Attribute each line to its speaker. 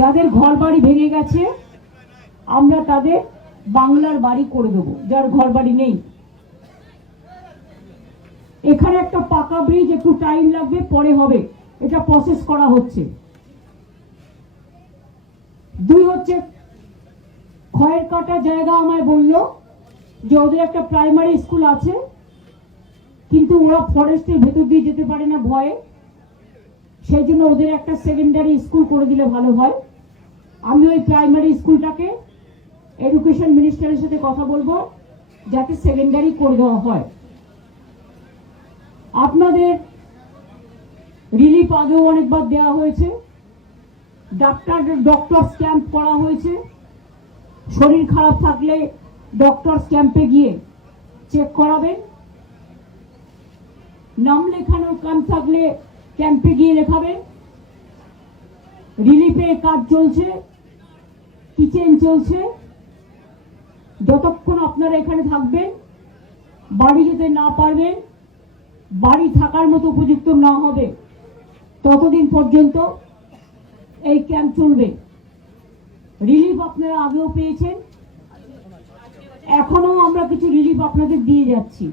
Speaker 1: যাদের ঘর বাড়ি ভেঙে গেছে, আমরা তাদের বাংলার বাড়ি করে দেবো, যার ঘর বাড়ি নেই। এখানে একটা পাকা ব্রিজ একটু টাইম লাগবে, পরে হবে। এটা প্রসেস করা হচ্ছে। দুই হচ্ছে খয়ের কাটা জায়গা আমায় বলল যে ওদের একটা প্রাইমারি স্কুল আছে, কিন্তু ওরা ফরেস্টের ভেতর দিয়ে যেতে পারে না ভয়ে। সেই জন্য ওদের একটা সেকেন্ডারি স্কুল করে দিলে ভালো হয়। আমি ওই প্রাইমারি স্কুলটাকে এডুকেশন মিনিস্টারের সাথে কথা বলব, যাতে সেকেন্ডারি করে দেওয়া হয়। আপনাদের রিলিফ আগেও অনেকবার দেওয়া হয়েছে। ডাক্তার ডক্টর ক্যাম্প করা হয়েছে। শরীর খারাপ থাকলে ডক্টর ক্যাম্পে গিয়ে চেক করাবেন। নাম লেখানোর কাম থাকলে ক্যাম্পে গিয়ে লেখাবেন রিলিফে কাজ চলছে, কিচেন চলছে। যতক্ষণ আপনারা এখানে থাকবেন, বাড়ি যেতে না পারবেন, বাড়ি থাকার মতো উপযুক্ত না হবে, ততদিন পর্যন্ত এই ক্যাম্প চলবে। রিলিফ আপনারা আগেও পেয়েছেন এখনও আমরা কিছু রিলিফ আপনাদের দিয়ে যাচ্ছি।